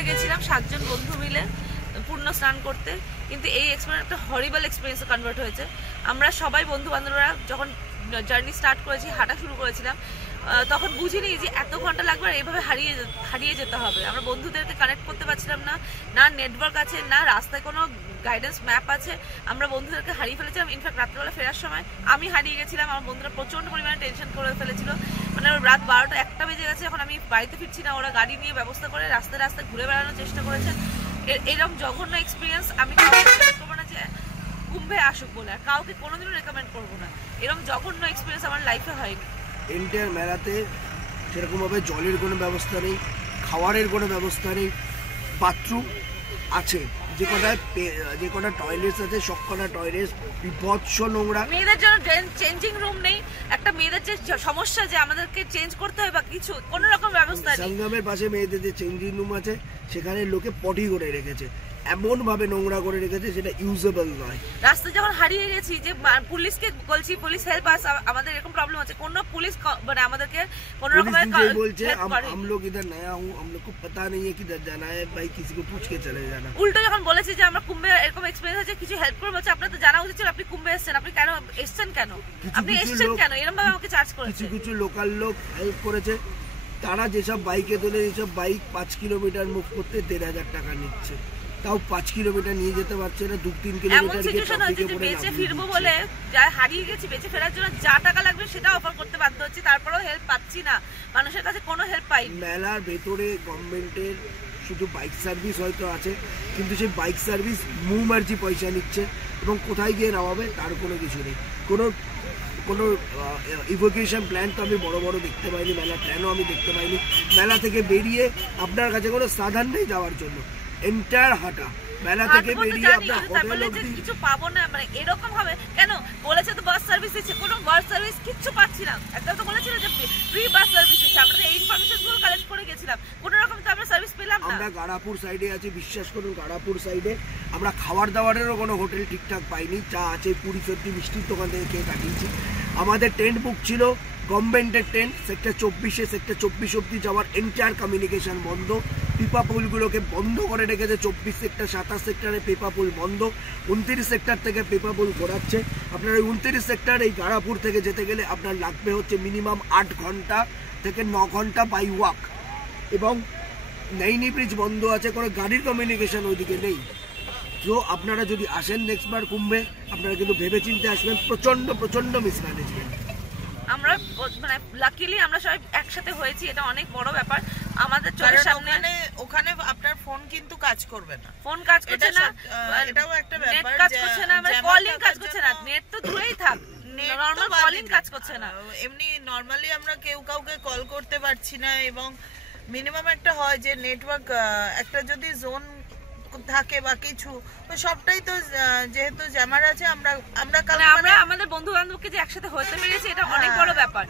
পুকুরে গেছিলাম 7 জন বন্ধু মিলে পূর্ণ স্নান করতে, কিন্তু এই এক্সপেরিয়েন্স একটা হরিবল এক্সপেরিয়েন্সে কনভার্ট হয়েছে। আমরা সবাই বন্ধু বান্ধবরা যখন জার্নি স্টার্ট করেছি, হাঁটা শুরু করেছিলাম, তখন বুঝিনি যে এত ঘন্টা লাগবে আর এইভাবে হারিয়ে যেতে হবে। আমরা বন্ধুদেরকে কানেক্ট করতে পারছিলাম না, না নেটওয়ার্ক আছে, না রাস্তায় কোনো গাইডেন্স ম্যাপ আছে। আমরা বন্ধুদেরকে হারিয়ে ফেলেছিলাম। ইনফ্যাক্ট রাত্রেবেলা ফেরার সময় আমি হারিয়ে গেছিলাম, আমার বন্ধুরা প্রচণ্ড পরিমাণে টেনশন করে ফেলেছিল। মানে রাত 12টা 1টা বেজে গেছে, এখন আমি বাড়িতে ফিরছি না, ওরা গাড়ি নিয়ে ব্যবস্থা করে রাস্তায় রাস্তায় ঘুরে বেড়ানোর চেষ্টা করেছে। এরকম জঘন্য এক্সপিরিয়েন্স আমি করবো না যে কুম্ভে আসুক বলে, আর কাউকে কোনোদিনও রেকমেন্ড করবো না। এরকম জঘন্য এক্সপিরিয়েন্স আমার লাইফে হয়নি। এন্টায়ার মেলাতে সেরকমভাবে জলের কোনো ব্যবস্থা নেই, খাওয়ারের কোনো ব্যবস্থা নেই। বাথরুম আছে, যে কটা টয়লেটস আছে সব কটা টয়লেটস বিভৎস নোংরা। মেয়েদের জন্য চেঞ্জিং রুম নেই, একটা মেয়েদের যে সমস্যা যে আমাদেরকে চেঞ্জ করতে হয় বা কিছু, কোনো রকম ব্যবস্থা নেই। সঙ্গমের পাশে মেয়েদের যে চেঞ্জিং রুম আছে সেখানে লোকে পটি করে রেখেছে, এমন ভাবে নোংরা করে রেখেছে সেটা ইউজেবল নয়। রাস্তায় যখন হারিয়ে গেছি, যে পুলিশকে বলছি পুলিশ হেল্প আস, আমাদের এরকম প্রবলেম আছে, কোন পুলিশ মানে আমাদেরকে কোন রকম বলছে हम लोग इधर नया हूं, हम लोग को पता नहीं है किधर जाना है, भाई किसी को पूछ के चले जाना। উল্টো যখন বলেছি যে আমরা কুম্ভে এরকম এক্সপেরিয়েন্স আছে, কিছু হেল্প করবো, বলছে আপনার তো জানা উচিত ছিল, আপনি কুম্ভে এসেছেন, আপনি কেন এসেছেন, কেন আপনি এসেছেন কেন, এরকম ভাবে আমাকে চার্জ করেছে। কিছু লোকাল লোক হেল্প করেছে, তারা যেসব বাইকে তোলে, যেসব বাইক 5 কিলোমিটার মুভ করতে 13,000 টাকা নিচ্ছে, তাও 5 কিলোমিটার নিয়ে যেতে পারছে না, 2-3 কিলোমিটার গিয়ে ট্রাফিকে পড়ে বেঁচে ফিরবো বলে, যা হারিয়ে গেছি বেঁচে ফেরার জন্য যা টাকা লাগবে সেটা অফার করতে বাধ্য হচ্ছি, তারপরেও হেল্প পাচ্ছি না, মানুষের কাছে কোনো হেল্প পাই। মেলার ভেতরে গভর্নমেন্টের শুধু বাইক সার্ভিস হয়তো আছে, কিন্তু সেই বাইক সার্ভিস মুভ মার্জি পয়সা নিচ্ছে এবং কোথায় গিয়ে নামাবে তার কোনো কিছু নেই। কোনো ইভোকেশন প্ল্যান তো আমি বড় বড় দেখতে পাইনি, মেলার প্ল্যানও আমি দেখতে পাইনি। মেলা থেকে বেরিয়ে আপনার কাছে কোনো সাধন নেই যাওয়ার জন্য, এন্টায়ার হাঁটা। মেলা থেকে বেরিয়ে আপনার হোটেল অবধি কিছু পাবো না, মানে এরকম হবে কেন? বলেছে তো বাস সার্ভিস দিচ্ছে, কোনো বাস সার্ভিস কিচ্ছু পাচ্ছি না। একদম তো বলেছিল যে ফ্রি বাস সার্ভিস দিচ্ছে, আমরা এই ইনফরমেশনগুলো কালেক্ট করে গেছিলাম, কোনো রকম তো আমরা সার্ভিস পেলাম না। আমরা গাড়াপুর সাইডে আছি, বিশ্বাস করুন গাড়াপুর সাইডে আমরা খাবার দাবারেরও কোনো হোটেল ঠিকঠাক পাইনি, যা আছে পুরি সবজি মিষ্টির দোকান থেকে খেয়ে কাটিয়েছি। আমাদের টেন্ট বুক ছিল গভর্নমেন্টের টেন্ট, সেক্টর 24-এ, সেক্টর 24 অব্দি যাওয়ার এন্টায়ার কমিউনিকেশন বন্ধ, পিপা পুলগুলোকে বন্ধ করে রেখেছে। 24 সেক্টর 27 সেক্টরে পেপা পুল বন্ধ, 29 সেক্টর থেকে পেপা পুল ঘোরাচ্ছে। আপনার ওই 29 সেক্টর এই গাড়াপুর থেকে যেতে গেলে আপনার লাগবে হচ্ছে মিনিমাম 8 ঘন্টা থেকে 9 ঘন্টা বাই ওয়াক, এবং নাইনি ব্রিজ বন্ধ আছে, কোনো গাড়ির কমিউনিকেশন ওইদিকে নেই। তো আপনারা যদি আসেন নেক্সট বার কুম্ভে, আপনারা কিন্তু ভেবে চিন্তে আসবেন, প্রচন্ড মিসম্যানেজমেন্ট। আমরা মানে লাকিলি আমরা সবাই একসাথে হয়েছি, এটা অনেক বড় ব্যাপার আমাদের চোখের সামনে। ওখানে আপনার ফোন কিন্তু কাজ করবে না, ফোন কাজ করছে না, এটাও একটা ব্যাপার, নেট কাজ করছে না, মানে কলিং কাজ করছে না, নেট তো দূরেই থাক, নরমাল কলিং কাজ করছে না। এমনি নরমালি আমরা কেউ কাউকে কল করতে পারছি না, এবং মিনিমাম একটা হয় যে নেটওয়ার্ক একটা যদি জোন থাকে বা কিছু, সবটাই তো যেহেতু জ্যামার আছে, আমরা আমাদের বন্ধু বান্ধবকে যে একসাথে হতে পেরেছি এটা অনেক বড় ব্যাপার।